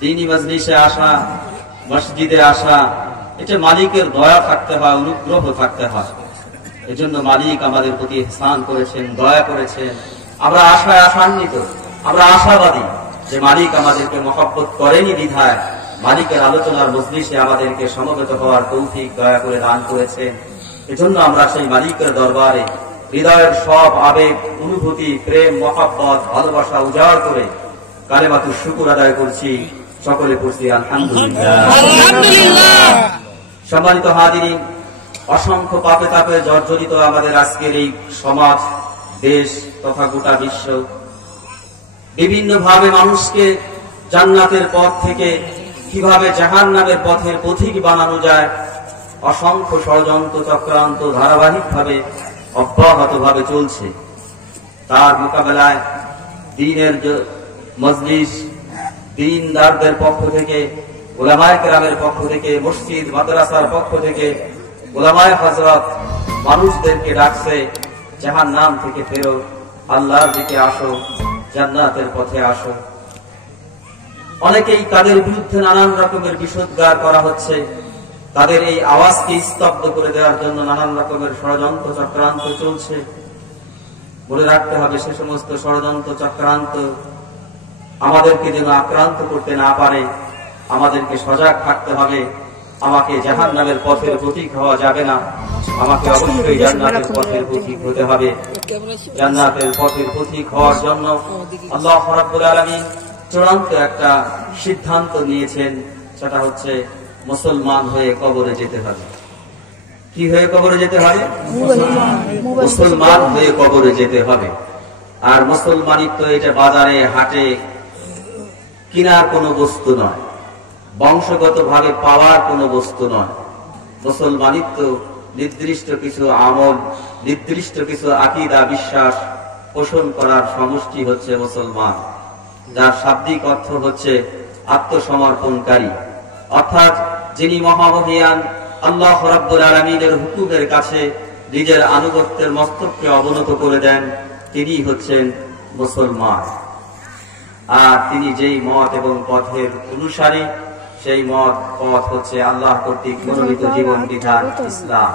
দ্বীনি মজলিসে আসা, মসজিদে আসা, এটা মালিকের দয়া থাকতে হয়, অনুগ্রহ থাকতে হয়। এজন্য মালিক আমাদের প্রতি ইহসান করেছেন, দয়া করেছেন। আমরা আশায় আশান্বিত, আমরা আশাবাদী যে মালিক আমাদেরকে মহব্বত করেনি বিধায় মালিকের আলোচনার মজলিসে আমাদেরকে সমবেত হওয়ার তৌফিক দয়া করে দান করেছেন। এজন্য আমরা সেই মালিকের দরবারে হৃদয়ের সব আবেগ, অনুভূতি, প্রেম, মহব্বত, ভালোবাসা উজাড় করে কালেমাতুশ শুকর আদায় করছি। সকলে পড়ছি আলহামদুলিল্লাহ। সম্মানিত হাজিরিন, অসংখ্য পাপে তাপে জর্জরিত আমাদের আজকের এই সমাজ, দেশ তথা গোটা বিশ্ব বিভিন্ন ভাবে মানুষকে জান্নাতের পথ থেকে কিভাবে জাহান্নামের পথের পথিক বানানো যায়, অসংখ্য ষড়যন্ত্র চক্রান্ত ধারাবাহিকভাবে অব্যাহতভাবে চলছে। তার মোকাবেলায় দ্বীনের মজলিস, দ্বীনদারদের পক্ষ থেকে, উলামায়ে কেরামের পক্ষ থেকে, মসজিদ মাদ্রাসার পক্ষ থেকে উলামায়ে হযরত মানুষদেরকে ডাকছে, জাহান্নাম থেকে ফেরো, আল্লাহর দিকে আসো, জান্নাতের পথে আসো। অনেকেই তাদের বিরুদ্ধে নানান রকমের বিষোদ্গার করা হচ্ছে। তাদের এই আওয়াজকে স্তব্ধ করে দেওয়ার জন্য নানান রকমের ষড়যন্ত্র চক্রান্ত চলছে। বলে রাখতে হবে, সে সমস্ত ষড়যন্ত্র চক্রান্ত আমাদেরকে যেন আক্রান্ত করতে না পারে। আমাদেরকে সজাগ থাকতে হবে। আমাকে জাহান্নামের পথের প্রতীক হওয়া যাবে না, আমাকে অবশ্যই জান্নাতের পথের প্রতীক হতে হবে। জান্নাতের পথের প্রতীক হওয়ার জন্য আল্লাহ রাব্বুল আলামিন চূড়ান্ত একটা সিদ্ধান্ত নিয়েছেন। সেটা হচ্ছে মুসলমান হয়ে কবরে যেতে হবে। কি হয়ে কবরে যেতে হবে? মুসলমান হয়ে কবরে যেতে হবে। আর মুসলমানিত্ব এটা বাজারে হাটে কিনার কোনো বস্তু নয়, বংশগত ভাবে পাওয়ার কোনো বস্তু নয়। মুসলমানিত্ব নির্দিষ্ট কিছু আমল, নির্দিষ্ট কিছু আকীদা, বিশ্বাস পোষণ করার সমষ্টি হচ্ছে মুসলমান, যার শাব্দিক অর্থ হচ্ছে আত্মসমর্পণকারী। অর্থাৎ যিনি মহামহিয়ান আল্লাহ রাব্বুল আলামিনের হুকুমের কাছে নিজের আনুগত্যের মস্তককে অবনত করে দেন, তিনি হচ্ছেন মুসলমান। আর তিনি যেই মত এবং পথের অনুসারী, সেই মত পথ হচ্ছে আল্লাহ কর্তৃক মনোনীত জীবন বিধান ইসলাম।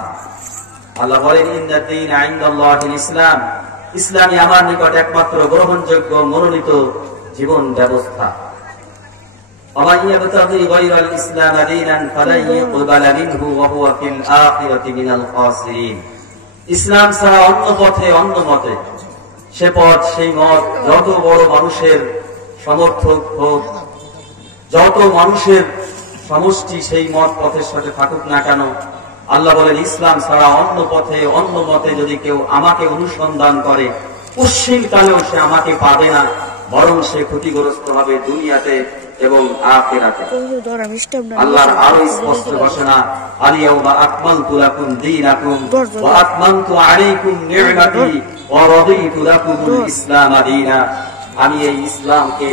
আল্লাহ বলেন, ইন্নাদ দীনা ইনদাল্লাহিল ইসলাম, ইসলামই আমার নিকট একমাত্র গ্রহণযোগ্য মনোনীত জীবন ব্যবস্থা। ومن يبتغي غير الإسلام دينا فلن يقبل منه وهو في الآخرة من الخاسرين। ইসলাম ছাড়া অন্য পথে, অন্য মতে, সে পথ, সেই মত যত বড় মানুষের সমর্থক হোক, যত মানুষের সমষ্টি সেই মত পথের সাথে থাকুক না কেন, আল্লাহ বলেন ইসলাম ছাড়া অন্য পথে, অন্য মতে যদি কেউ আমাকে অনুসন্ধান করে, পশ্চিমকালেও সে আমাকে পাবে না, বরং সে ক্ষতিগ্রস্ত হবে দুনিয়াতে এবং আখিরাতে। আল্লাহর আরো স্পষ্ট ঘোষণা, আল-ইয়াওমা আকমালতু লাকুম দীনাকুম ওয়া আতমামতু আলাইকুম নি'মাতি ওয়া রাদিতু লাকুমুল ইসলাম দীনা। আমি এই ইসলামকে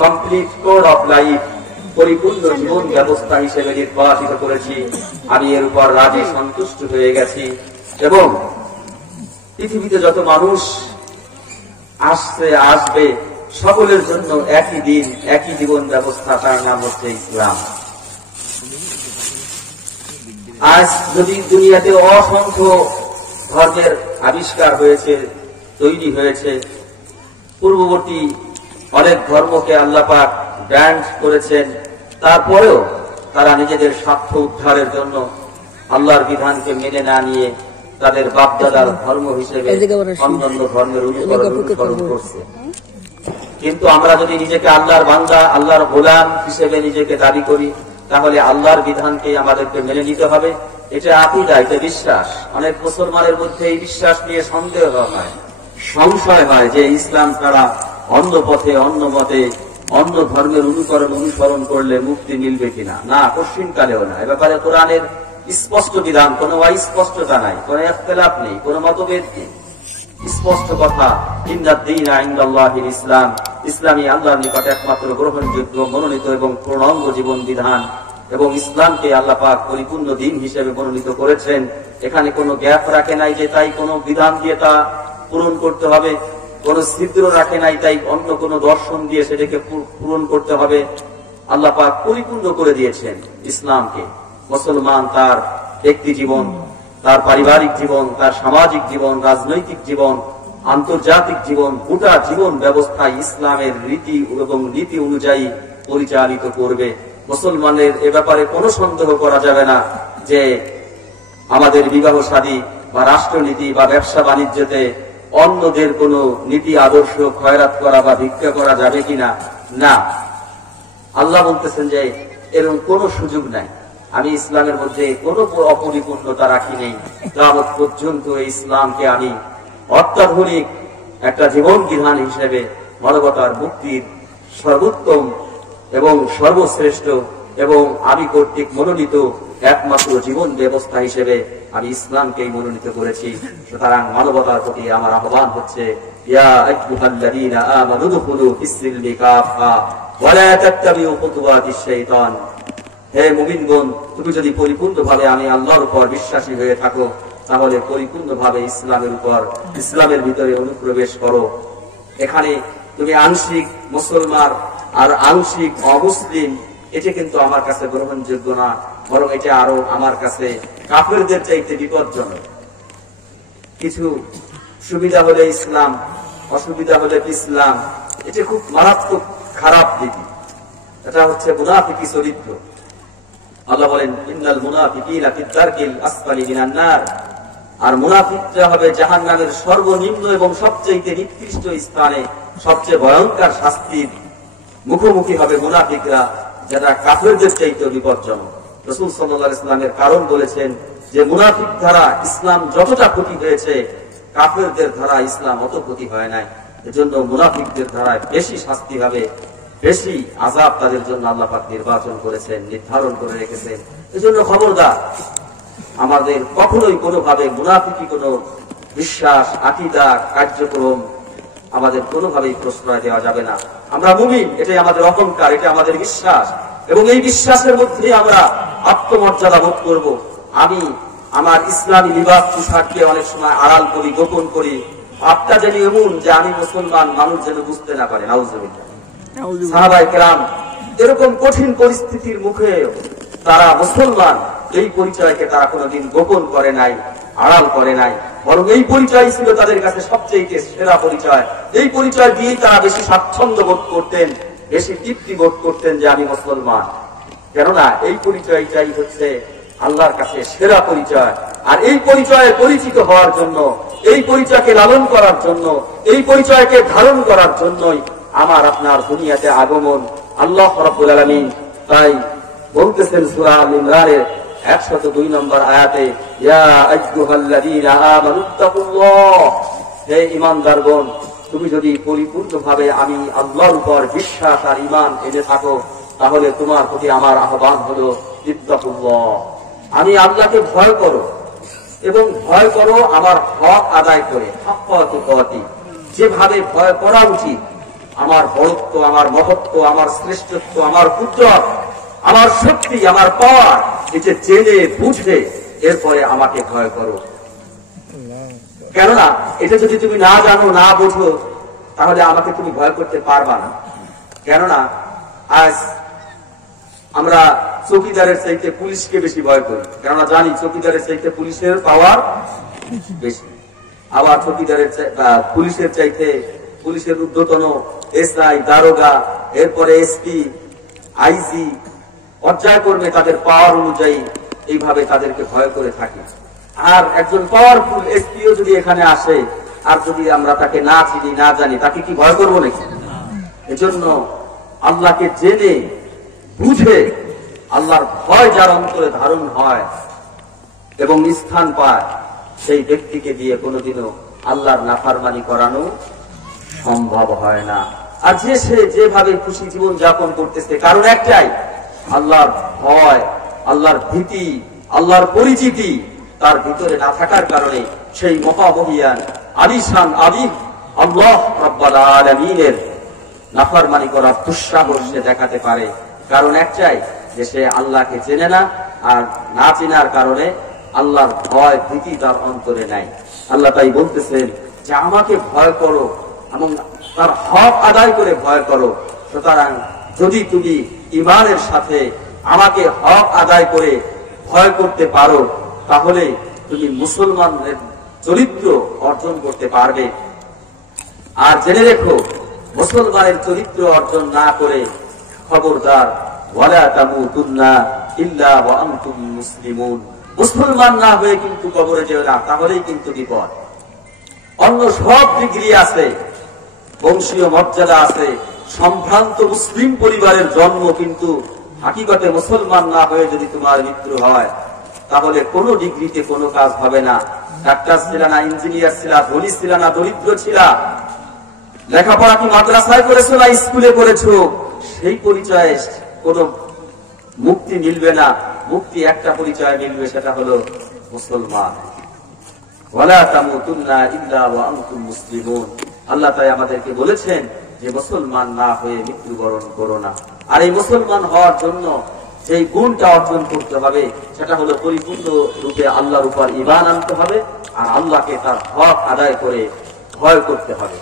কমপ্লিট কোড অফ লাইফ, পরিপূর্ণ জীবন ব্যবস্থা হিসেবে নির্বাচিত করেছি। আমি এর উপর রাজি সন্তুষ্ট হয়ে গেছি। এবং পৃথিবীতে যত মানুষ আসবে সকলের জন্য একই দিন, একই জীবন ব্যবস্থা, তার নাম হচ্ছে ইসলাম। আজ যদি দুনিয়াতে অসংখ্য ধর্মের আবিষ্কার হয়েছে, তৈরি হয়েছে, পূর্ববর্তী অনেক ধর্মকে আল্লাহ পাক ব্যান্ড করেছেন, তারপরেও তারা নিজেদের স্বার্থ উদ্ধারের জন্য আল্লাহর বিধানকে মেনে না নিয়ে তাদের বাপদাদার ধর্ম হিসেবে অন্যান্য ধর্মের অনুসরণ করছে। কিন্তু আমরা যদি নিজেকে আল্লাহর বান্দা, আল্লাহর গোলাম হিসেবে নিজেকে দাবি করি, তাহলে আল্লাহর বিধানকে আমাদেরকে মেনে নিতে হবে। এটা আকীদা, এটা বিশ্বাস। অনেক মুসলমানের মধ্যে এই বিশ্বাস নিয়ে সন্দেহ হয়, সংশয় হয় যে ইসলাম ছাড়া অন্য পথে, অন্য মতে, অন্য ধর্মের অনুসরণ করলে মুক্তি মিলবে কিনা। না, পশ্চিমকালেও না। এ ব্যাপারে কোরআনের স্পষ্ট বিধান, কোনো অস্পষ্টতা নাই, কোনো ইখতিলাফ নেই, কোনো মতভেদ নেই। স্পষ্ট কথা, ইন্নাদ দীনা ইনদাল্লাহিল ইসলাম, ইসলামই আল্লাহর নিকট একমাত্র গ্রহণযোগ্য মনোনীত এবং পূর্ণাঙ্গ জীবন বিধান। এবং ইসলামকে আল্লাহ পাক পরিপূর্ণ দিন হিসেবে মনোনীত করেছেন। এখানে কোনো গ্যাপ রাখে নাই যে তাই কোনো বিধান দিয়ে তা পূরণ করতে হবে, কোনো ছিদ্র রাখে নাই তাই অন্য কোনো দর্শন দিয়ে সেটাকে পূরণ করতে হবে। আল্লাহ পাক পরিপূর্ণ করে দিয়েছেন ইসলামকে। মুসলমান তার ব্যক্তি জীবন, তার পারিবারিক জীবন, তার সামাজিক জীবন, রাজনৈতিক জীবন, আন্তর্জাতিক জীবন, গোটা জীবন ব্যবস্থায় ইসলামের রীতি এবং নীতি অনুযায়ী পরিচালিত করবে। মুসলমানের এ ব্যাপারে কোনো সন্দেহ করা যাবে না যে আমাদের বিবাহ শাদী বা রাষ্ট্রনীতি বা ব্যবসা বাণিজ্যতে অন্যদের কোনো নীতি আদর্শ খয়রাত করা বা ভিক্ষা করা যাবে কিনা, না। আল্লাহ বলতেছেন যে এরকম কোনো সুযোগ নাই। আমি ইসলামের মধ্যে কোনো অপরিপূর্ণতা রাখি নেই। কিয়ামত পর্যন্ত এই ইসলামকে আমি অত্যাধুনিক একটা জীবন বিধান হিসেবে মানবতার মুক্তির সর্বোত্তম এবং সর্বশ্রেষ্ঠ এবং আমি কর্তৃক মনোনীত একমাত্র জীবন ব্যবস্থা হিসেবে আমি ইসলামকেই মনোনীত করেছি। সুতরাং মানবতার প্রতি আমার আহ্বান হচ্ছে, ইয়া আইয়ুহাল্লাযীনা আমানু দুখুলু ফিস-সিলমি কাফা ওয়া লা তাত্তাবিউ খুতুওয়াতিশ শাইতান। হে মুমিনগণ, তুমি যদি পরিপূর্ণভাবে আমি আল্লাহর উপর বিশ্বাসী হয়ে থাকো, তাহলে পরিপূর্ণভাবে ইসলামের উপর, ইসলামের ভিতরে অনুপ্রবেশ করো। এখানে তুমি আংশিক মুসলমান আর আংশিক অমুসলিম, এটা কিন্তু আমার কাছে গ্রহণযোগ্য না, বরং এটা আরো আমার কাছে কাফেরদের চাইতে বিপজ্জনক। কিছু সুবিধা হলে ইসলাম, অসুবিধা হলে ইসলাম, এটা খুব মারাত্মক খারাপ দিক। এটা হচ্ছে মুনাফিকি চরিত্র। আল্লাহ বলেন, ইন্নাল মুনাফিকিনা ফিদ দারকিল আসফালি মিনান নার। আর মুনাফিকরা হবে জাহান্নামের সর্বনিম্ন এবং সবচেয়ে নিকৃষ্ট স্থানে, সবচেয়ে ভয়ঙ্কর শাস্তির মুখোমুখি হবে মুনাফিকরা, যেটা কাফেরদের চাইতে বিপজ্জনক। রাসূল সাল্লাল্লাহু আলাইহি ওয়াসাল্লামের কারণ বলেছেন যে মুনাফিক দ্বারা ইসলাম যতটা ক্ষতি হয়েছে, কাফেরদের দ্বারা ইসলাম অত ক্ষতি হয় নাই। এজন্য মুনাফিকদের দ্বারা বেশি শাস্তি হবে, বেশি আযাব তাদের জন্য আল্লাহ পাক নির্বাচন করেছেন, নির্ধারণ করে রেখেছেন। এজন্য খবরদার, আমাদের কখনোই কোনোভাবে মুনাফিকি কোনো বিশ্বাস, আকীদা, কার্যক্রম আমাদের কোনোভাবেই প্রশ্রয় দেওয়া যাবে না। আমরা মুমিন, এটাই আমাদের অহংকার, এটা আমাদের বিশ্বাস, এবং এই বিশ্বাসের মধ্যে আমরা আত্মমর্যাদা বোধ করব। আমি আমার ইসলামী লিবাস পোশাককে অনেক সময় আড়াল করি, গোপন করি, ভাবটা যেন এমন যে আমি মুসলমান, মানুষ যেন বুঝতে না পারে। নাউযুবিল্লাহ। সাহাবায়ে কেরাম এরকম কঠিন পরিস্থিতির মুখে তারা মুসলমান, এই পরিচয়কে তারা কোনোদিন গোপন করে নাই, আড়াল করে নাই, বরং এই পরিচয় ছিল তাদের কাছে সবচেয়ে সেরা পরিচয়। এই পরিচয় দিয়েই তারা বেশি স্বাচ্ছন্দ্য বোধ করতেন, বেশি তৃপ্তি বোধ করতেন যে আমি মুসলমান। কেননা এই পরিচয়টাই হচ্ছে আল্লাহর কাছে সেরা পরিচয়। আর এই পরিচয়ে পরিচিত হওয়ার জন্য, এই পরিচয়কে লালন করার জন্য, এই পরিচয়কে ধারণ করার জন্যই আমার আপনার দুনিয়াতে আগমন। আল্লাহ রাব্বুল আলামিন তাই বলতেছেন সূরা আল ইমরানের 102 নম্বর আয়াতে, ইয়া আইয়ুহাল্লাযীনা আমানুত্তাকুল্লাহ। হে ঈমানদারগণ, তুমি যদি পরিপূর্ণভাবে আমি আল্লাহর উপর বিশ্বাস আর ঈমান এনে থাকো, তাহলে তোমার প্রতি আমার আহ্বান হলো ইত্তাকুল্লাহ। আমি আল্লাহকে ভয় করো, এবং ভয় করো আমার হক আদায় করে, হাক্কা তুকাতি, যেভাবে ভয় করা উচিত। আমার বড়ত্ব, আমার মহত্ব, আমার শ্রেষ্ঠত্ব, আমার কুদরত, আমার শক্তি, আমার পাওয়ার, এটা জেনে বুঝে এরপরে আমাকে ভয় করো। কেননা এটা যদি তুমি না জানো, না বোঝো, তাহলে আমাকে তুমি ভয় করতে পারবা না। কেননা আজ আমরা চৌকিদারের চাইতে পুলিশকে বেশি ভয় করি, কেননা জানি চৌকিদারের চাইতে পুলিশের পাওয়ার বেশি। আবার চৌকিদারের পুলিশের চাইতে পুলিশের ঊর্ধ্বতন এসআই, দারোগা, এরপরে এসপি, আইজি পর্যায়ক্রমে তাদের পাওয়ার অনুযায়ী এইভাবে তাদেরকে ভয় করে থাকি। আর একজন পাওয়ারফুল এসপিও যদি এখানে আসে, আর যদি আমরা তাকে না চিনি, না জানি, তাকে কি ভয় করবো নাকি? এজন্য আল্লাহকে জেনে বুঝে আল্লাহর ভয় যার অন্তরে ধারণ হয় এবং স্থান পায়, সেই ব্যক্তিকে দিয়ে কোনোদিনও আল্লাহর নাফরমানি করানো সম্ভব হয় না। আর যে সে যেভাবে খুশি জীবন যাপন করতেছে, কারণ একটাই, আল্লাহর ভয়, আল্লাহর ভীতি, আল্লাহর পরিচিতি তার ভিতরে না থাকার কারণে সেই মহামহিয়ান আলিশান আলিম আল্লাহ রাব্বুল আলামিনের নাফরমানি করার দুঃসাহস সে দেখাতে পারে। কারণ একটাই, যে সে আল্লাহকে চেনে না, আর না চেনার কারণে আল্লাহর ভয়, ভীতি তার অন্তরে নাই। আল্লাহ তাই বলতেছেন যে আমাকে ভয় করো এবং তার হক আদায় করে ভয় করো। সুতরাং যদি তুমি ঈমানের সাথে আমাকে হক আদায় করে ভয় করতে পারো, তাহলে তুমি মুসলমানের চরিত্র অর্জন করতে পারবে। আর জেনে রেখো, মুসলমানের চরিত্র অর্জন না করে খবরদার, ওয়ালা তামুতুন্না ইল্লা ওয়া আনতুম মুসলিমুন, মুসলমান না হয়ে কিন্তু কবরে যেও না, তাহলেই কিন্তু বিপদ। অন্য সব ডিগ্রি আছে, বংশীয় মর্যাদা আছে, সম্ভ্রান্ত মুসলিম পরিবারের জন্ম, কিন্তু হাকিকতে মুসলমান না হয়ে যদি তোমার মৃত্যু হয়, তাহলে কোনো ডিগ্রিতে কোনো কাজ হবে না। ডাক্তার ছিল না, ইঞ্জিনিয়ার ছিল, ধনী ছিল না, দরিদ্র ছিল, লেখাপড়া কি মাদ্রাসায় করেছো না স্কুলে করেছো, সেই পরিচয়ে কোনো মুক্তি মিলবে না। মুক্তি একটা পরিচয় মিলবে, সেটা হলো মুসলমান। ওয়ালা তামুতুন্না ইল্লা ওয়া আনতুম মুসলিমুন। আল্লাহ তাই আমাদেরকে বলেছেন যে মুসলমান না হয়ে মৃত্যুবরণ করো না। আর এই মুসলমান হওয়ার জন্য যে গুণটা অর্জন করতে হবে, সেটা হলো পরিপূর্ণ রূপে আল্লাহর উপর ঈমান আনতে হবে, আর আল্লাহকে তার হক আদায় করে ভয় করতে হবে।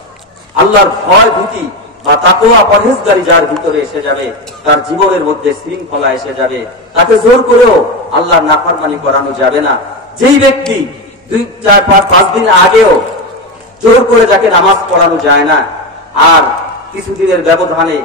আল্লাহর ভয় ভীতি বা তাকওয়া পরহেজগারি যার ভিতরে এসে যাবে, তার জীবনের মধ্যে শৃঙ্খলা এসে যাবে। তাকে জোর করেও আল্লাহর নাফরমানি করানো যাবে না। যেই ব্যক্তি 2, 4, 5 দিন আগেও জোর করে যাকে নামাজ পড়ানো যায় না, আর কিছুদিনের ব্যবধানে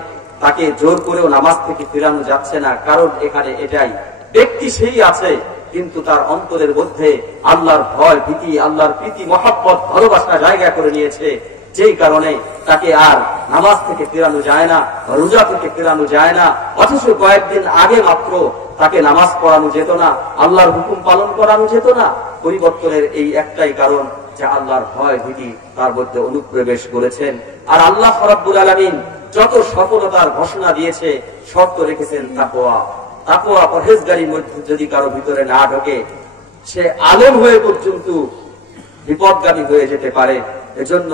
তাকে জোর করেও নামাজ থেকে ফেরানো যাচ্ছে না, কারণ এখানে এটাই, ব্যক্তি সেই আছে কিন্তু তার অন্তরের মধ্যে আল্লাহর ভয় ভীতি, আল্লাহর প্রীতি মহব্বত ভালোবাসা জায়গা করে নিয়েছে, যেই কারণে তাকে আর নামাজ থেকে ফেরানো যায় না, রোজা থেকে ফেরানো যায় না। অথচ কয়েকদিন আগে মাত্র তাকে নামাজ পড়ানো যেত না, আল্লাহর হুকুম পালন করানো যেত না। পরিবর্তনের এই একটাই কারণ যে আল্লাহর ভয় ভীতি তার মধ্যে অনুপ্রবেশ করেছেন। আর আল্লাহ রাব্বুল আলামিন যত সফলতার ঘোষণা দিয়েছে, শর্ত রেখেছেন তাকওয়া। তাকওয়া পরহেজগারির মধ্যে যদি কারো ভিতরে না ঢোকে, সে আলেম হয়ে পর্যন্ত বিপদগামী হয়ে যেতে পারে। এজন্য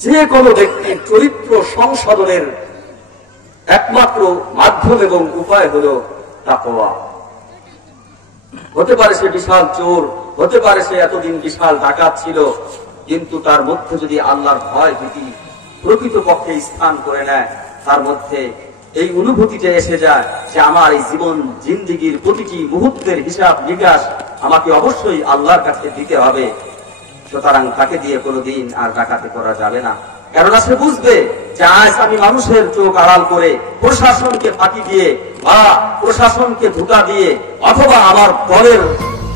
যে কোনো ব্যক্তির চরিত্র সংশোধনের একমাত্র মাধ্যম এবং উপায় হলো তাকওয়া। হতে পারে সে বিশাল চোর, হতে পারে সে এতদিন বিশাল ডাকাত ছিল, কিন্তু তার মধ্যে যদি আল্লাহর ভয় ভীতি প্রকৃতপক্ষে স্থান করে নেয়, তার মধ্যে এই অনুভূতিটা এসে যায় যে আমার এই জীবন জিন্দিগির প্রতিটি মুহূর্তের হিসাব নিকাশ আমাকে অবশ্যই আল্লাহর কাছে দিতে হবে, সুতরাং তাকে দিয়ে কোনোদিন আর ডাকাতি করা যাবে না। কেননা সে বুঝবে যে আজ আমি মানুষের চোখ আড়াল করে, প্রশাসনকে ফাঁকি দিয়ে বা প্রশাসনকে ধোঁকা দিয়ে, অথবা আমার দলের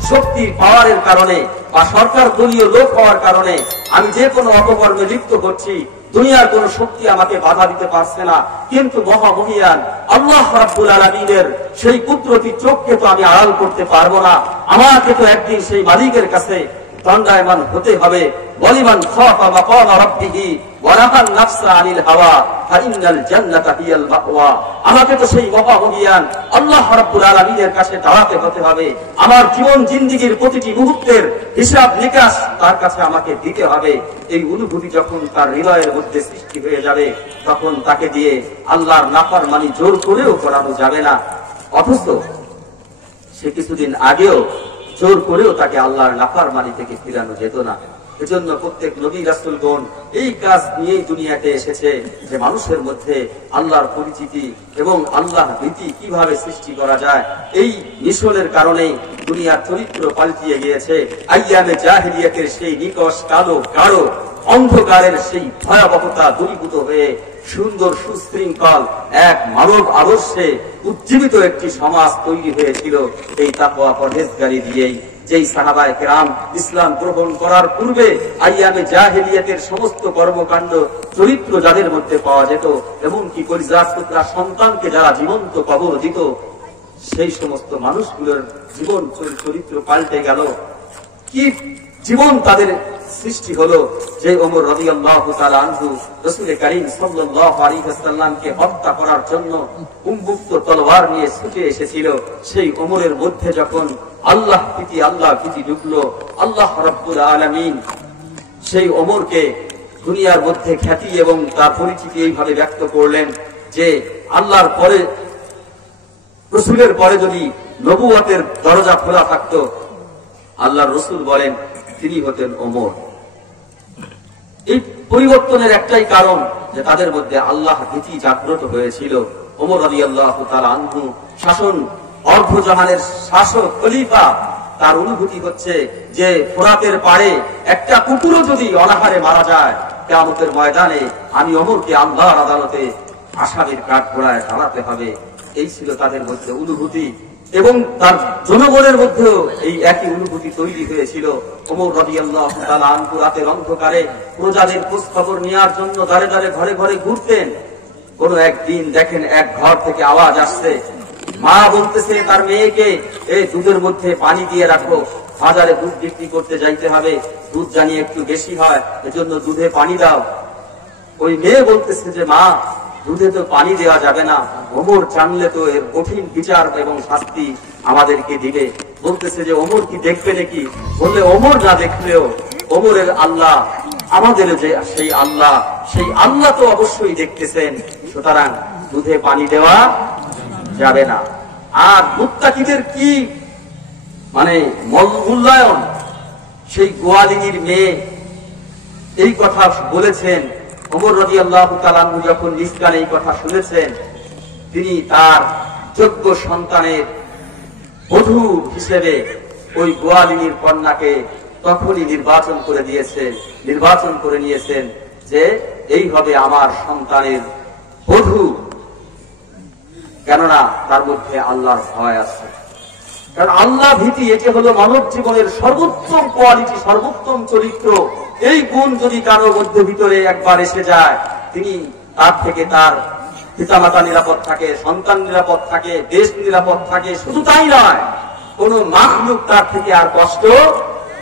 শক্তি পাওয়ারের কারণে বা সরকার দলীয় লোক হওয়ার কারণে আমি যে কোনো অপকর্মে লিপ্ত করছি, দুনিয়ার কোন শক্তি আমাকে বাধা দিতে পারছে না। কিন্তু মহামহিয়ান আল্লাহ রাব্বুল আলামিনের সেই কুদরতি চোখকে তো আমি আড়াল করতে পারবো না। আমাকে তো একদিন সেই মালিকের কাছে দণ্ডায়মান হতে হবে। ওয়ালিমান খাফা মাকামা রাব্বিহি ওয়া নাহান নাফসা আনিল হাওয়া ফাইন্নাল জান্নাতা হিয়াল মাওয়া। আমাকে তো সেই মহামহিয়ান আল্লাহ রাব্বুল আলামিনের কাছে দাঁড়াতে হতে হবে। আমার জীবন জিন্দেগির প্রতিটি মুহূর্তের হিসাব নিকাশ তার কাছে আমাকে দিতে হবে। এই অনুভূতি যখন তার হৃদয়ের মধ্যে সৃষ্টি হয়ে যাবে, তখন তাকে দিয়ে আল্লাহর নাফরমানি জোর করেও করানো যাবে না। অথচ সে কিছুদিন আগেও জোর করেও তাকে আল্লাহর নাফরমানি থেকে ফিরানো যেত না। এজন্য প্রত্যেক নবী রাসূলগণ এই কাজ নিয়েই দুনিয়াতে এসেছে, যে মানুষের মধ্যে আল্লাহর পরিচিতি এবং আল্লাহর ভীতি কিভাবে সৃষ্টি করা যায়। এই মিশনের কারণেই দুনিয়ার চরিত্র পাল্টিয়ে গিয়েছে। আইয়ামে জাহিলিয়াতের সেই নিকষ কালো গাঢ় অন্ধকারের সেই ভয়াবহতা দূরীভূত হয়ে সুন্দর সুশৃঙ্খল এক মানব আদর্শে উজ্জীবিত একটি সমাজ তৈরি হয়েছিল এই তাকওয়া পরহেজগারি দিয়েই। যেই সাহাবায়ে কেরাম ইসলাম গ্রহণ করার পূর্বে আইয়ামে জাহিলিয়াতের সমস্ত কর্মকাণ্ড চরিত্র যাদের মধ্যে পাওয়া যেত, এমনকি কলিজার টুকরা সন্তানকে যারা জীবন্ত কবর দিত, সেই সমস্ত মানুষগুলোর জীবন চরিত্র পাল্টে গেল। কি জীবন তাদের সৃষ্টি হলো, যে ওমর রাদিয়াল্লাহু তাআলা আনহু রাসূল করিম সাল্লাল্লাহু আলাইহি ওয়াসাল্লামকে হত্যা করার জন্য উন্মুক্ত তলোয়ার নিয়ে ছুটে এসেছিল, সেই ওমরের মধ্যে যখন আল্লাহ ভীতি ঢুকলো, আল্লাহ রাব্বুল আলামিন সেই ওমরকে দুনিয়ার মধ্যে খ্যাতি এবং তার পরিচিতি এইভাবে ব্যক্ত করলেন যে আল্লাহর পরে, রাসূলের পরে যদি নবুয়তের দরজা খোলা থাকতো, আল্লাহর রাসূল বলেন তিনি হতেন ওমর। এই পরিবর্তনের একটাই কারণ যে তাদের মধ্যে আল্লাহ ভীতি জাগ্রত হয়েছিল। ওমর রাদিয়াল্লাহু তাআলা আনহু শাসন অর্ধজাহানের শাসক খলিফা, তার অনুভূতি হচ্ছে যে ফোরাতের পাড়ে একটা কুকুরও যদি অনাহারে মারা যায়, কিয়ামতের ময়দানে আমি ওমরকে আল্লাহর আদালতে আসামির কাঠগড়ায় দাঁড়াতে হবে। এই ছিল তাদের মধ্যে অনুভূতি, এবং তার জনগণের মধ্যেও এই একই অনুভূতি তৈরি হয়েছিল। ওমর রাদিয়াল্লাহু তাআলা আনহু রাতের অন্ধকারে প্রজাদের খোঁজ খবর নেওয়ার জন্য দাঁড়ে দাঁড়ে ঘরে ঘরে ঘুরতেন। কোন একদিন দেখেন এক ঘর থেকে আওয়াজ আসছে, মা বলতেছে তার মেয়েকে, এই দুধের মধ্যে পানি দিয়ে রাখো, বাজারে দুধ বিক্রি করতে যাইতে হবে, দুধ জানি একটু বেশি হয়, এজন্য দুধে পানি দাও। ওই মেয়ে বলতেছে যে মা, দুধে তো পানি দেওয়া যাবে না, ওমর জানলে তো এর কঠিন বিচার এবং শাস্তি আমাদেরকে দিবে। বলতেছে যে ওমর কি দেখবে নাকি? বললে ওমর না দেখলেও ওমরের আল্লাহ, আমাদের যে সেই আল্লাহ তো অবশ্যই দেখতেছেন, সুতরাং দুধে পানি দেওয়া যাবে না। আর মুত্তাকিদের কি মানে মূল্যায়ন, সেই গোয়ালিনীর মেয়ে এই কথা বলেছেন। ওমর রাদিয়াল্লাহু তাআলা আনহু যখন নিজ কানে এই কথা শুনেছেন, তিনি তার যোগ্য সন্তানের বধূ হিসেবে ওই গোয়ালিনীর কন্যাকে তখনই নির্বাচন করে নিয়েছেন যে এই হবে আমার সন্তানের বধূ। কেননা তার মধ্যে আল্লাহর ভয় আছে, কারণ আল্লাহ ভীতি এটি হলো মানব জীবনের সর্বোত্তম কোয়ালিটি, সর্বোত্তম চরিত্র। এই গুণ যদি কারোর মধ্যে ভিতরে একবার এসে যায়, তিনি তার থেকে তার পিতামাতা নিরাপদ থাকে, সন্তান নিরাপদ থাকে, দেশ নিরাপদ থাকে। শুধু তাই নয়, কোন মাখলুক তার থেকে আর কষ্ট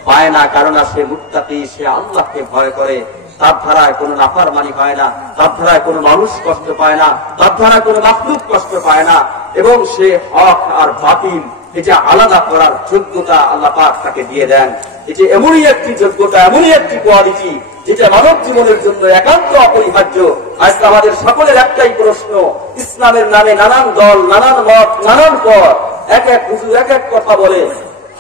পায় না, কারণ সে মুত্তাকি, সে আল্লাহকে ভয় করে। তার ধারায় কোনো নাফরমানি হয় না, তার ধারায় কোনো মানুষ কষ্ট পায় না, তার ধারায় কোনো মাখলুক কষ্ট পায় না, এবং সে হক আর বাতিল এটা আলাদা করার যোগ্যতা আল্লাহ পাক তাকে দিয়ে দেন। এটি এমনই একটি যোগ্যতা, এমনই একটি কোয়ালিটি যেটা মানব জীবনের জন্য একান্ত অপরিহার্য। আজকে আমাদের সকলের একটাই প্রশ্ন, ইসলামের নামে নানান দল, নানান মত, নানান পথ, এক এক হুজুর এক এক কথা বলে।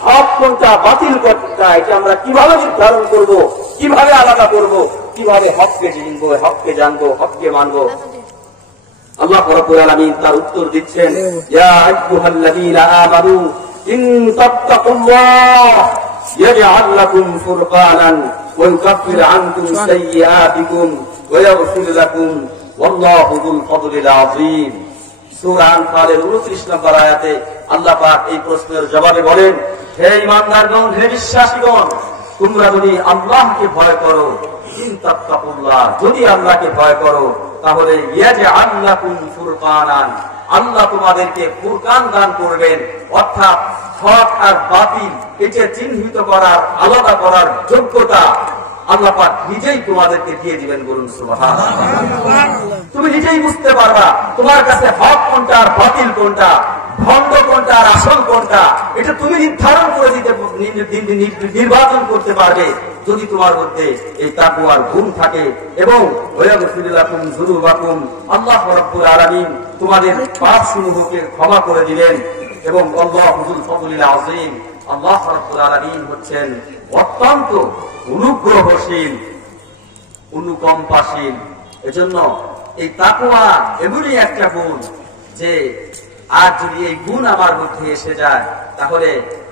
হক কোনটা, বাতিল কোনটা, এটা আমরা কিভাবে নির্ধারণ করব, কিভাবে আলাদা করব, কিভাবে হককে চিনবো, হককে জানবো, হককে মানবো? আল্লাহ রাব্বুল আলামিন তার উত্তর দিচ্ছেন, ইয়া আইয়ুহাল্লাযীনা আমানু ইন তাত্তাকুল্লাহ ইয়াজআল লাকুম ফুরকানান ওয়া ইউকাফির আনকুম সাইয়্যাতিকুম ওয়া ইয়াগফির লাকুম ওয়াল্লাহু যুল ফাদলিল আযীম। সূরা আনফালের 29 নম্বর আয়াতে আল্লাহ পাক এই প্রশ্নের জবাবে বলেন, হে ঈমানদারগণ, হে বিশ্বাসীগণ, তোমরা যদি আল্লাহকে ভয় করো, ইন তাত্তাকুল্লাহ, যদি আল্লাহকে ভয় করো, তাহলে ইয়াজআল লাকুম ফুরকানান, আল্লাহ তোমাদেরকে ফুরকান দান করবেন, অর্থাৎ হক আর বাতিল এটা চিহ্নিত করার, আলাদা করার যোগ্যতা আল্লাহ পাক নিজেই তোমাদেরকে দিয়ে দিবেন। বলুন সুবহানাল্লাহ। তুমি নিজেই বুঝতে পারবা তোমার কাছে হক কোনটা আর বাতিল কোনটা, ভণ্ড কোনটা আর আসল কোনটা, এটা তুমি নির্ধারণ করে দিতে, নির্বাচন করতে পারবে যদি তোমার মধ্যে এই তাকওয়ার গুণ থাকে। এবং ওয়াগফির লাকুম যুনুবাকুম, আল্লাহ রাব্বুল আলামিন তোমাদের পাপসমূহকে ক্ষমা করে দিলেন। এবং আল্লাহু যুল ফাদলিল আযীম, আল্লাহ রাব্বুল আলামিন হচ্ছেন অত্যন্ত অনুগ্রহশীল, অনুকম্পাশীল। এজন্য এই তাকওয়া এমনই একটা গুণ যে আর যদি এই গুণ আমার মধ্যে এসে যায়, তাহলে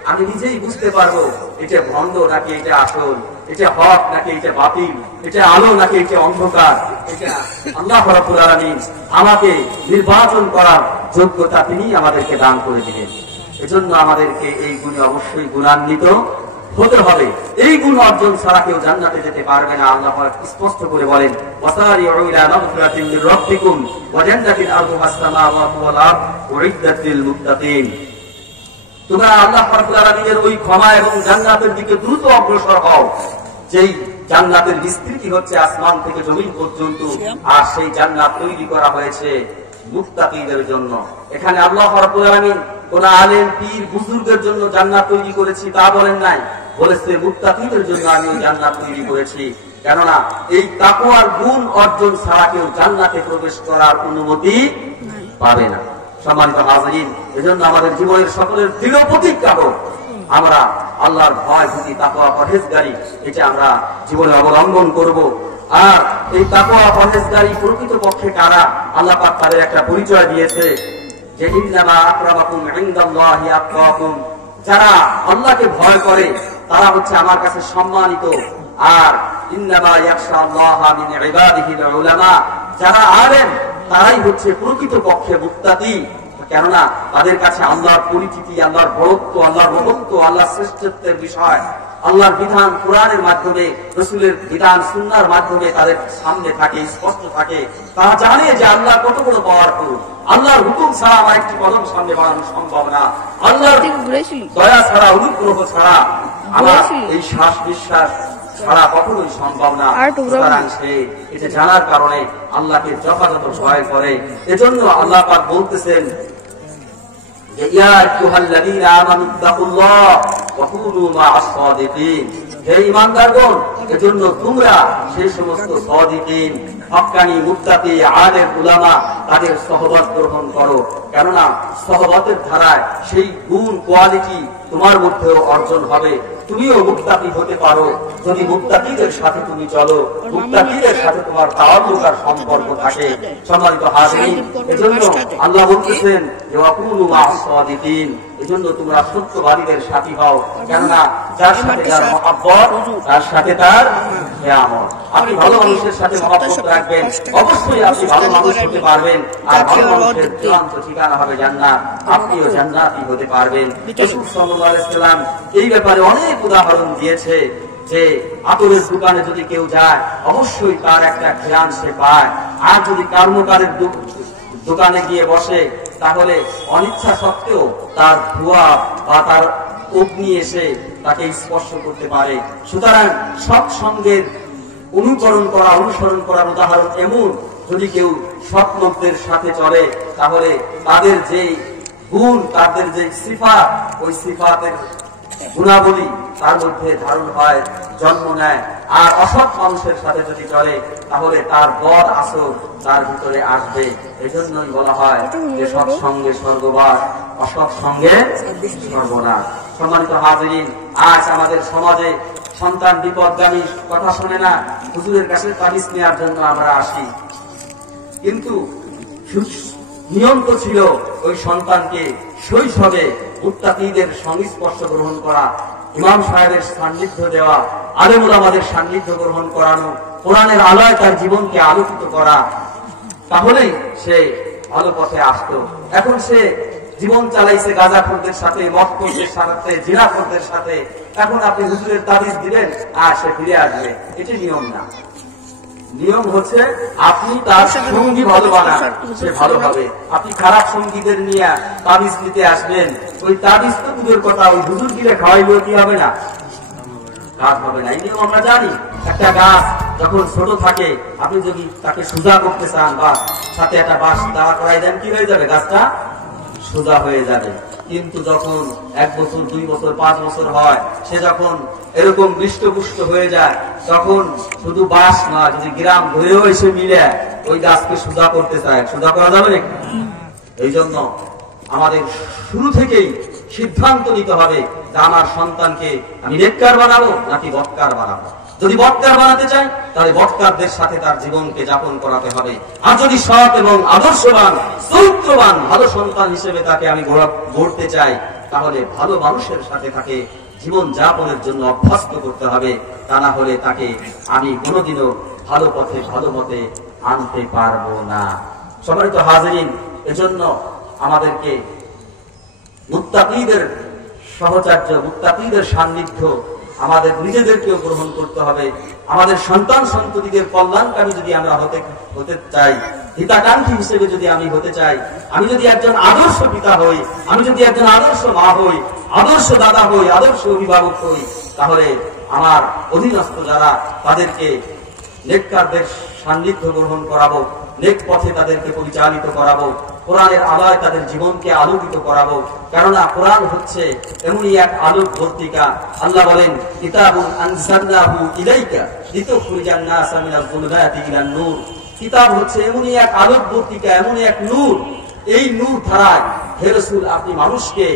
আমি নিজেই বুঝতে পারবো এটা ভণ্ড নাকি এটা আসল, এটা হক নাকি এটা বাতিল, এটা আলো নাকি এটা অন্ধকার। এটা আল্লাহ রাব্বুল আলামিন আমাকে নির্বাচন করার যোগ্যতা তিনি আমাদেরকে দান করে দিলেন। এজন্য আমাদেরকে এই গুণে অবশ্যই গুণান্বিত হতে হবে। এই গুণ অর্জন ছাড়া কেউ জান্নাতে যেতে পারবে না। আল্লাহ স্পষ্ট করে বলেন, ওয়াসারিউ ইলা মাগফিরাতিন মির রাব্বিকুম ওয়া জান্নাতিন আরদুহাস সামাওয়াতু ওয়াল আরদ উইদ্দাত লিল মুত্তাকিন। তোমরা আল্লাহ রাব্বুল আলামিনের ওই ক্ষমা এবং জান্নাতের দিকে দ্রুত অগ্রসর হও, যেই জান্নাতের বিস্তৃতি হচ্ছে আসমান থেকে জমিন পর্যন্ত, আর সেই জান্নাত তৈরি করা হয়েছে মুত্তাকিদের জন্য। এখানে আল্লাহ রাব্বুল আলামিন কোন আলেম, পীর, বুজুর্গের জন্য জান্নাত তৈরি করেছি তা বলেন নাই, বলেছে মুত্তাকিদের জন্য আমি জান্নাত তৈরি করেছি। কেননা এই তাকওয়ার গুণ অর্জন ছাড়া কেউ জান্নাতে প্রবেশ করার অনুমতি পাবে না। সম্মানিত হাজিরিন, এজন্য আমাদের জীবনের সকলের দৃঢ় প্রতিজ্ঞা হোক আমরা আল্লাহর ভয়, ভীতি, তাকওয়া, পরহেজগারি এটা আমরা জীবনে অবলম্বন করব। আর এই তাকওয়া পরহেজগারি প্রকৃত পক্ষে কারা, আল্লাহ পাক তাদের একটা পরিচয় দিয়েছে যে ইন্নামা আকরামাকুম ইনদাল্লাহি আতকাকুম, যারা আল্লাহকে ভয় করে তারা হচ্ছে আমার কাছে সম্মানিত। আর ইন্নামা ইয়াখশাল্লাহা মিন ইবাদিহিল উলামা, যারা আলেম তারাই হচ্ছে প্রকৃত পক্ষে মুত্তাকি। কেননা তাদের কাছে আল্লাহর পরিচিতি, আল্লাহর বড়ত্ব, আল্লাহর মহত্ব, আল্লাহর শ্রেষ্ঠত্বের বিষয়, আল্লাহর বিধান কোরআনের মাধ্যমে, রসুলের বিধান সুন্নাহর মাধ্যমে তাদের সামনে থাকে, স্পষ্ট থাকে। তারা জানে যে আল্লাহ কত বড় পাওয়ারফুল, আল্লাহর হুকুম ছাড়া আমার একটি কদম সামনে বাড়ানো সম্ভব না, আল্লাহর দয়া ছাড়া, অনুগ্রহ ছাড়া আমার এই শ্বাস নিঃশ্বাস ছাড়া কখনোই সম্ভব না। সুতরাং সে এটা জানার কারণে আল্লাহকে যথাযথ ভয় করে। এজন্য আল্লাহ পাক বলতেছেন যে ইয়া আইয়ুহাল্লাযীনা আমানুত্তাকুল্লাহ ওয়া কুনু মা'আস সাদিকিন, হে ঈমানদারগণ, এজন্য তোমরা সেই সমস্ত সাদিকিন, হক্কানি, মুত্তাকি, আলেম, উলামা তাদের সহবত গ্রহণ করো। কেননা সহবতের ধারায় সেই গুণ, কোয়ালিটি তোমার মধ্যেও অর্জন হবে। তুমিও মুত্তাকি হতে পারো যদি মুত্তাকিদের সাথে তুমি চলো, মুত্তাকিদের সাথে তোমার তাআল্লুক আর সম্পর্ক থাকে। সম্মানিত হাজিরিন, এজন্য আল্লাহ বলতেছেন যে ওয়া কুনু মা'আস সাদিকিন, এজন্য তোমরা সত্যবাদীদের সাথী হও। কেননা যার সাথে যার মহব্বত, তার সাথে তার কিয়ামত। আপনি ভালো মানুষের সাথে মহব্বত রাখবেন, অবশ্যই আপনি ভালো মানুষ হতে পারবেন, আর ভালো মানুষের চূড়ান্ত ঠিকানা হবে জান্নাত, আপনিও জান্নাতি হতে পারবেন। রাসূল সাল্লাল্লাহু আলাইহি ওয়াসাল্লাম এই ব্যাপারে অনেক উদাহরণ দিয়েছে যে আতরের দোকানে যদি কেউ যায় অবশ্যই তার একটা ঘ্রাণ সে পায়, আর যদি কর্মকারের দোকানে গিয়ে বসে তাহলে অনিচ্ছা সত্ত্বেও তার ধোঁয়া বা তার অগ্নি এসে তাকে স্পর্শ করতে পারে। সুতরাং সৎসঙ্গের অনুকরণ করা, অনুসরণ করার উদাহরণ এমন, যদি কেউ সৎ লোকদের সাথে চলে তাহলে তাদের যে গুণ, তাদের যে সিফাত, ওই সিফাতের গুণাবলী তার মধ্যে ধারণ হয়, জন্ম নেয়। আর অসৎ মানুষের সাথে যদি চলে তাহলে তার বদ আসর তার ভিতরে আসবে। এজন্যই বলা হয় যে সৎসঙ্গে স্বর্গবাস, অসৎ সঙ্গে সর্বনাশ। সম্মানিত হাজিরিন, আজ আমাদের সমাজে সন্তান বিপদগামী, কথা শুনে না, হুজুরের কাছে তাবিজ নেওয়ার জন্য আমরা আসি, কিন্তু নিয়ম তো ছিল ওই সন্তানকে শৈশবে মুত্তাকিদের সংস্পর্শ গ্রহণ করা, ইমাম সাহেবের সান্নিধ্য দেওয়া, আলেম ওলামাদের সান্নিধ্য গ্রহণ করানো, কোরআনের আলোয় তার জীবনকে আলোকিত করা, তাহলেই সে ভালো পথে আসতো। এখন সে জীবন চালাইছে গাঁজাখোরদের সাথে, মদখোরদের সাথে, জিনাখোরদের সাথে। এখন আপনি হুজুরের তাবিজ দিবেন আর সে ফিরে আসবে, এটি নিয়ম না। নিয়ম হচ্ছে আপনি তার সঙ্গী ভালো বানান, সে ভালো হবে। আপনি খারাপ সঙ্গীদের নিয়ে তাবিজ দিতে আসবেন, ওই তাবিজ তো দূরের কথা, ওই হুজুর গিলে খাওয়াইলেও কি হবে না, কাজ হবে না। এই নিয়ম আমরা জানি। একটা গাছ যখন ছোট থাকে, আপনি যদি তাকে সোজা করতে চান বা সাথে একটা বাঁশ দাঁড়া করাই দেন, কি হয়ে যাবে, গাছটা সোজা হয়ে যাবে। কিন্তু যখন 1 বছর, 2 বছর, 5 বছর হয়, সে যখন এরকম হৃষ্টপুষ্ট হয়ে যায়, তখন শুধু বাঁশ নয়, যদি গ্রাম ধরেও এসে মিলে ওই গাছকে সোজা করতে চায়, সোজা করা যাবে না। এই জন্য আমাদের শুরু থেকেই সিদ্ধান্ত নিতে হবে যে আমার সন্তানকে আমি নেককার বানাবো নাকি বদকার বানাবো। যদি বদকার বানাতে চাই তাহলে বদকারদের সাথে তার জীবনকে যাপন করাতে হবে। আর যদি সৎ এবং আদর্শবান, চরিত্রবান ভালো সন্তান হিসেবে তাকে আমি গড়তে চাই, তাহলে ভালো মানুষের সাথে তাকে জীবন যাপনের জন্য অভ্যস্ত করতে হবে। তা না হলে তাকে আমি কোনোদিনও ভালো পথে, ভালো মতে আনতে পারবো না। সম্মানিত হাজিরিন, এজন্য আমাদেরকে মুত্তাকিদের সহচর্য, মুত্তাকিদের সান্নিধ্য আমাদের নিজেদেরকেও গ্রহণ করতে হবে। আমাদের সন্তান সন্ততিদের কল্যাণকামী যদি আমরা হতে চাই, হিতাকাঙ্ক্ষী হিসেবে যদি আমি হতে চাই, আমি যদি একজন আদর্শ পিতা হই, আমি যদি একজন আদর্শ মা হই, আদর্শ দাদা হই, আদর্শ অভিভাবক হই, তাহলে আমার অধীনস্থ যারা তাদেরকে নেককারদের সান্নিধ্য গ্রহণ করাবো, নেক পথে তাদেরকে পরিচালিত করাবো, কোরআনের আলোয় তাদের জীবনকে আলোকিত করাবো। কেননা কোরআন হচ্ছে এমনই এক আলোক বর্তিকা। আল্লাহ বলেন, কিতাবুন আনজালনাহু ইলাইকা লিতুখরিজান নাসা মিনাজ যুলুমাতি ইলান নূর। কিতাব হচ্ছে এমনই এক আলোক বর্তিকা, এমনই এক নূর। এই নূর ধারায় হে রাসূল আপনি মানুষকে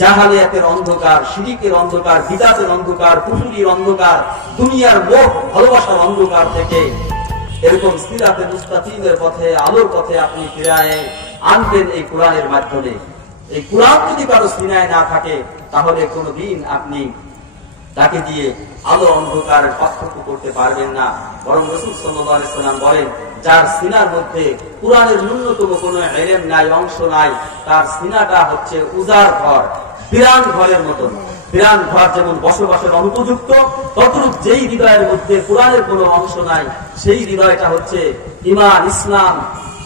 জাহালিয়াতের অন্ধকার, শিরিকের অন্ধকার, বিদআতের অন্ধকার, কুফরির অন্ধকার, দুনিয়ার মোহ ভালোবাসার অন্ধকার থেকে এরকম সিরাতে মুস্তাকিমের পথে, আলোর পথে আপনি ফিরায় আনবেন এই কোরআনের মাধ্যমে। এই কোরআন যদি কারো সিনায় না থাকে তাহলে কোনদিন আপনি তাকে দিয়ে আলো অন্ধকারের পার্থক্য করতে পারবেন না। বরং রাসূল সাল্লাল্লাহু আলাইহি ওয়াসাল্লাম বলেন, যার সিনার মধ্যে কোরআনের ন্যূনতম কোনো ইলম নাই, অংশ নাই, তার সিনাটা হচ্ছে উজাড় ঘর, বিরান ঘরের মতন। বিরান ঘর যেমন বসবাসের অনুপযুক্ত, তদ্রূপ যেই হৃদয়ের মধ্যে কোরআনের কোনো অংশ নাই, সেই হৃদয়টা হচ্ছে ঈমান, ইসলাম,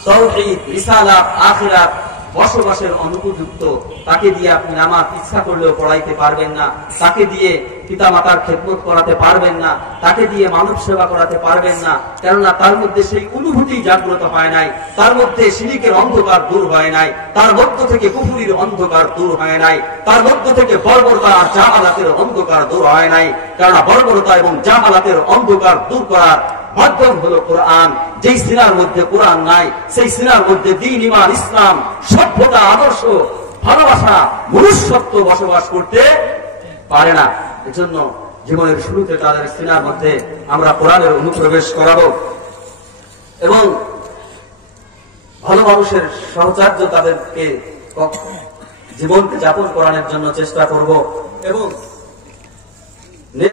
তাওহীদ, রিসালাত, আখিরাত বসবাসের অনুপযুক্ত। তাকে দিয়ে আপনি নামাজ ইচ্ছা করলেও পড়াইতে পারবেন না, তাকে দিয়ে পিতা মাতার খেদমত করাতে পারবেন না, তাকে দিয়ে মানব সেবা করাতে পারবেন না, কেননা তার মধ্যে সেই অনুভূতি জাগ্রত হয় নাই, তার মধ্যে শিরকের অন্ধকার দূর হয় নাই, তার মধ্য থেকে কুফরির অন্ধকার দূর হয় নাই, তার মধ্য থেকে বর্বরতা আর জামালাতের অন্ধকার দূর হয় নাই। কেননা বর্বরতা এবং জামালাতের অন্ধকার দূর করার মাধ্যম হলো কোরআন। যেই সিনার মধ্যে কোরআন নাই, সেই সিনার মধ্যে দ্বীন, ঈমান, ইসলাম, সভ্যতা, আদর্শ, ভালোবাসা, মনুষ্যত্ব বসবাস করতে পারে না। এজন্য জীবনের শুরুতে তাদের সিনার মধ্যে আমরা কোরআনের অনুপ্রবেশ করাবো এবং ভালো মানুষের সহচর্য তাদেরকে জীবনকে যাপন করানোর জন্য চেষ্টা করব এবং